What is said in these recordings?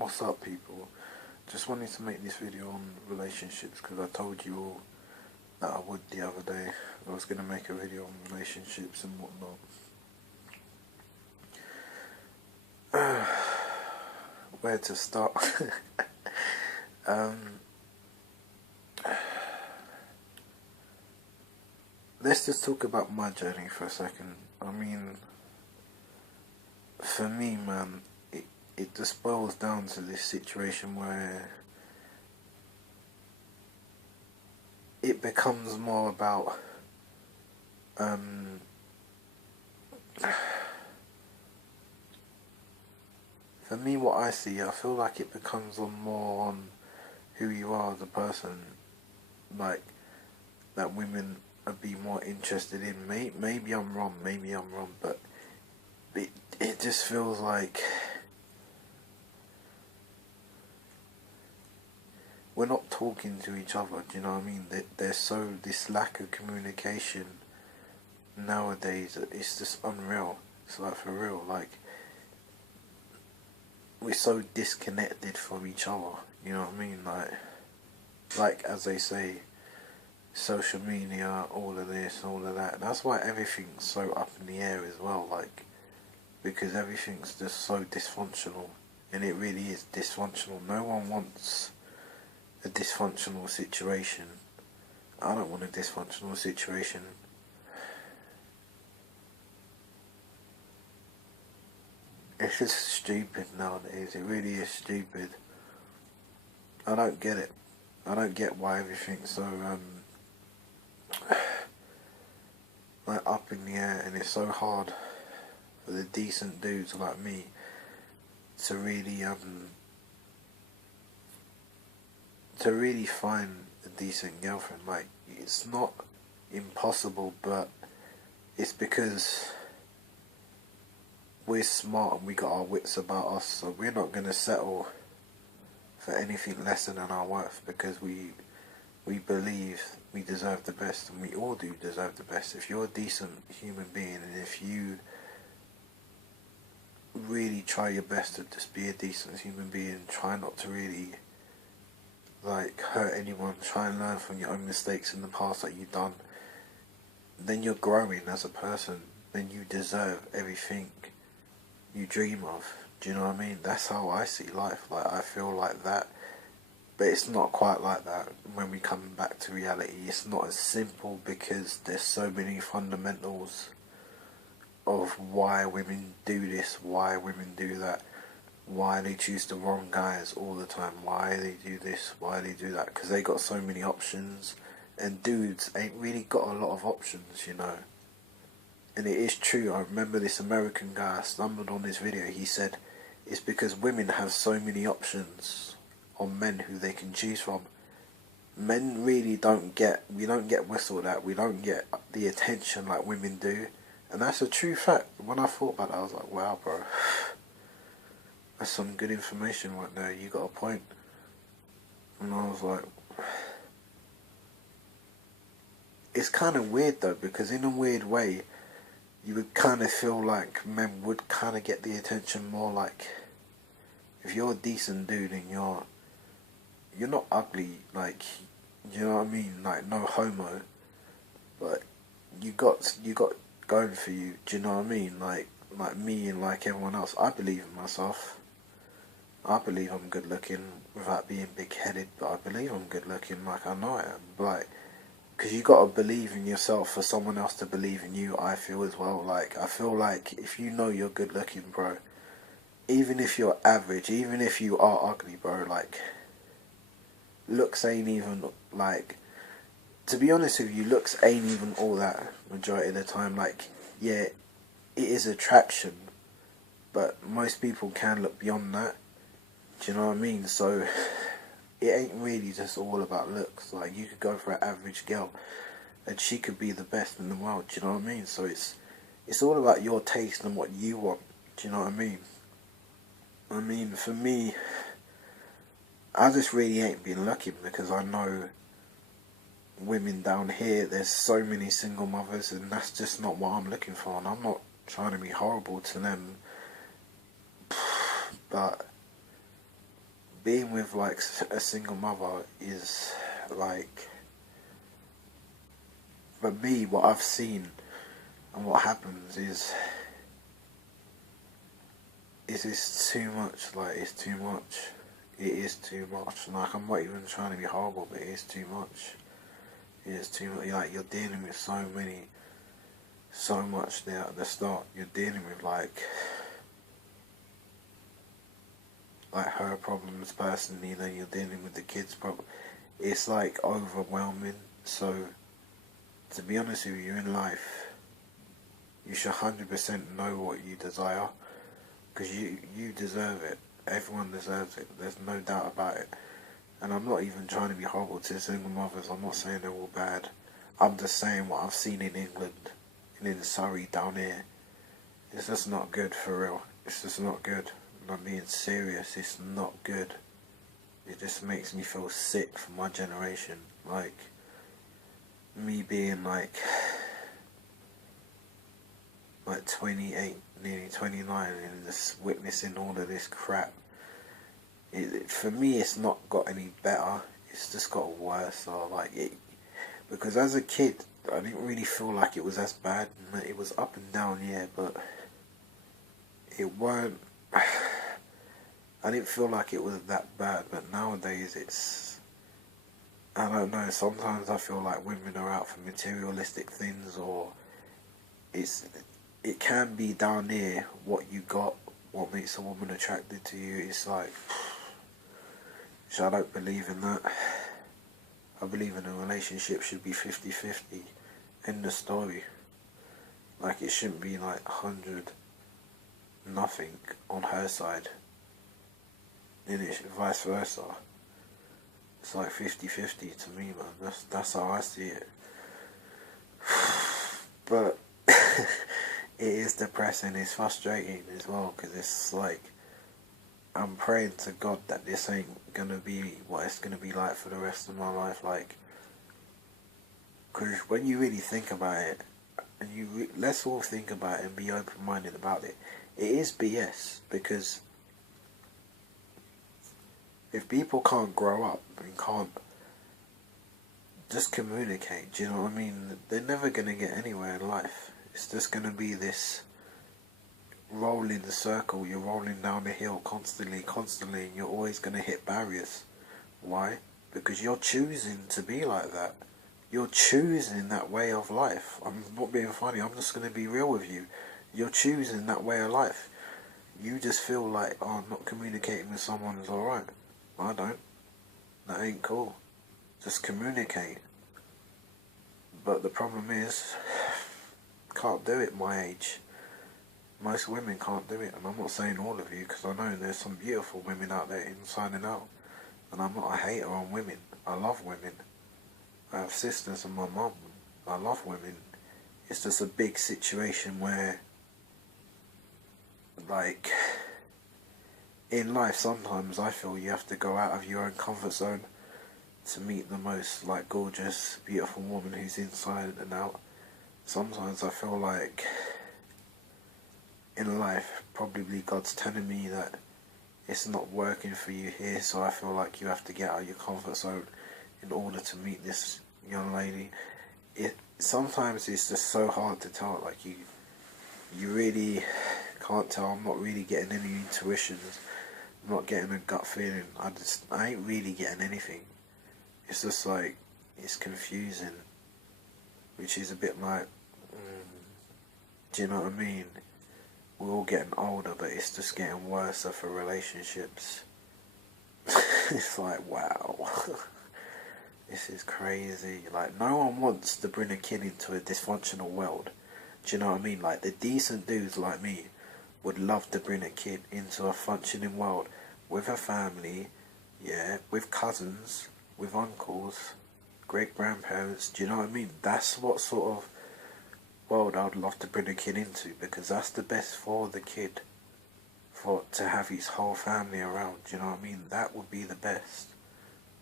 What's up, people? Just wanted to make this video on relationships because I told you all that I would the other day. I was going to make a video on relationships and whatnot. Where to start? Let's just talk about my journey for a second. I mean, for me, man, it just boils down to this situation where it becomes more about for me, what I see, I feel like it becomes more on who you are as a person, like that women would be more interested in. Maybe I'm wrong, but it just feels like we're not talking to each other, do you know what I mean? There's so this lack of communication nowadays, it's just unreal. It's like, for real, like we're so disconnected from each other, you know what I mean? Like as they say, social media, all of this, all of that. That's why everything's so up in the air as well, like, because everything's just so dysfunctional, and it really is dysfunctional. No one wants a dysfunctional situation. I don't want a dysfunctional situation. It's just stupid nowadays. It really is stupid. I don't get it. I don't get why everything's so like up in the air, and it's so hard for the decent dudes like me to really find a decent girlfriend. Like, it's not impossible, but it's because we're smart and we got our wits about us, so we're not going to settle for anything lesser than our worth, because we believe we deserve the best, and we all do deserve the best. If you're a decent human being, and if you really try your best to just be a decent human being, try not to really like hurt anyone, try and learn from your own mistakes in the past that you've done, then you're growing as a person, then you deserve everything you dream of. Do you know what I mean? That's how I see life. Like, I feel like that, but it's not quite like that. When we come back to reality, it's not as simple, because there's so many fundamentals of why women do this, why women do that, why they choose the wrong guys all the time, why they do this, why they do that, because they got so many options, and dudes ain't really got a lot of options, you know. And it is true. I remember this American guy, I stumbled on this video, he said it's because women have so many options on men who they can choose from. Men really we don't get whistled at, we don't get the attention like women do, and that's a true fact. When I thought about it, I was like, wow, bro, that's some good information right there, you got a point. And I was like, it's kind of weird though, because in a weird way, you would kind of feel like men would kind of get the attention more. Like, if you're a decent dude and you're not ugly, like, you know what I mean, like, no homo, but you got going for you, do you know what I mean? Like me and like everyone else, I believe in myself. I believe I'm good looking without being big headed, but I believe I'm good looking, like, I know I am. Like, because you got to believe in yourself for someone else to believe in you, I feel, as well. Like, I feel like if you know you're good looking, bro, even if you're average, even if you are ugly, bro, like, looks ain't even, like, to be honest with you, looks ain't even all that majority of the time. Like, yeah, it is attraction, but most people can look beyond that, do you know what I mean? So it ain't really just all about looks. Like, you could go for an average girl and she could be the best in the world, do you know what I mean? So it's all about your taste and what you want, do you know what I mean? I mean, for me, I just really ain't been lucky, because I know women down here, there's so many single mothers, and that's just not what I'm looking for. And I'm not trying to be horrible to them, but being with like a single mother is like, for me, what I've seen and what happens is it's too much. Like, it's too much. It is too much. Like, I'm not even trying to be horrible, but it is too much. It is too much. Like, you're dealing with so much there at the start. You're dealing with like her problems personally, then you're dealing with the kids' problem. It's like overwhelming. So, to be honest with you, in life, you should 100% know what you desire, because you deserve it. Everyone deserves it. There's no doubt about it. And I'm not even trying to be horrible to single mothers. I'm not saying they're all bad. I'm just saying what I've seen in England and in Surrey down here. It's just not good, for real. It's just not good. I'm being serious. It's not good. It just makes me feel sick for my generation. Like, me being like 28, nearly 29, and just witnessing all of this crap. For me, it's not got any better. It's just got worse. Or like it, because as a kid, I didn't really feel like it was as bad. It was up and down, yeah, but it weren't. I didn't feel like it was that bad. But nowadays, I don't know. Sometimes I feel like women are out for materialistic things, or it can be down there what you got, what makes a woman attracted to you. It's like, so I don't believe in that. I believe in a relationship should be 50-50. End the story. Like, it shouldn't be like 100 nothing on her side. And it's vice versa. It's like 50-50 to me, man. That's how I see it. But it is depressing. It's frustrating as well, because it's like, I'm praying to God that this ain't gonna be what it's gonna be like for the rest of my life. Like, because when you really think about it, and let's all think about it and be open-minded about it, it is BS. Because if people can't grow up and can't just communicate, do you know what I mean? They're never gonna get anywhere in life. It's just gonna be this rolling circle. You're rolling down the hill constantly, and you're always going to hit barriers. Why? Because you're choosing to be like that. You're choosing that way of life. I'm not being funny. I'm just going to be real with you. You're choosing that way of life. You just feel like, oh, not communicating with someone is alright. I don't. That ain't cool. Just communicate. But the problem is, can't do it my age. Most women can't do it, and I'm not saying all of you, because I know there's some beautiful women out there inside and out, and I'm not a hater on women. I love women. I have sisters and my mum. I love women. It's just a big situation where, like, in life sometimes I feel you have to go out of your own comfort zone to meet the most, like, gorgeous, beautiful woman who's inside and out. Sometimes I feel like in life, probably God's telling me that it's not working for you here, so I feel like you have to get out of your comfort zone in order to meet this young lady. Sometimes it's just so hard to tell. Like, you really can't tell. I'm not really getting any intuitions. I'm not getting a gut feeling. I ain't really getting anything. It's just like, it's confusing, which is a bit like, do you know what I mean? We're all getting older, but it's just getting worse for relationships. It's like, wow. This is crazy. Like, no one wants to bring a kid into a dysfunctional world. Do you know what I mean? Like, the decent dudes like me would love to bring a kid into a functioning world with a family, yeah, with cousins, with uncles, great-grandparents. Do you know what I mean? That's what sort of world I would love to bring a kid into, because that's the best for the kid, for to have his whole family around. Do you know what I mean? That would be the best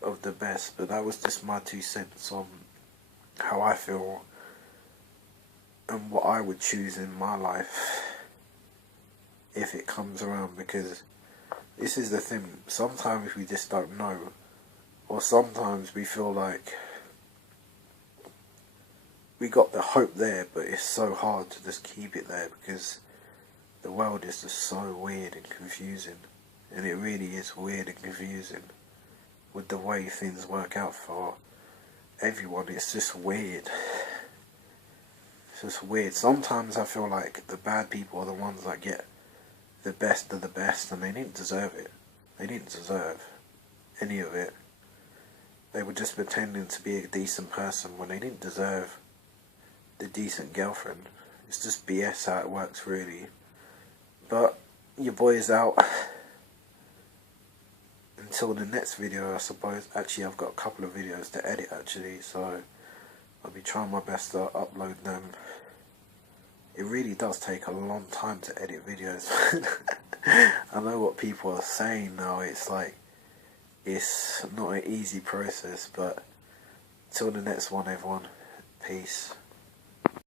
of the best. But that was just my 2 cents on how I feel and what I would choose in my life if it comes around. Because this is the thing. Sometimes we just don't know, or sometimes we feel like we got the hope there, but it's so hard to just keep it there because the world is just so weird and confusing, and it really is weird and confusing with the way things work out for everyone. It's just weird. It's just weird. Sometimes I feel like the bad people are the ones that get the best of the best, and they didn't deserve it. They didn't deserve any of it. They were just pretending to be a decent person when they didn't deserve the decent girlfriend. It's just BS how it works, really. But your boy is out. Until the next video, I suppose. Actually, I've got a couple of videos to edit, actually, so I'll be trying my best to upload them. It really does take a long time to edit videos. I know what people are saying now. It's like, it's not an easy process, but till the next one, everyone. Peace.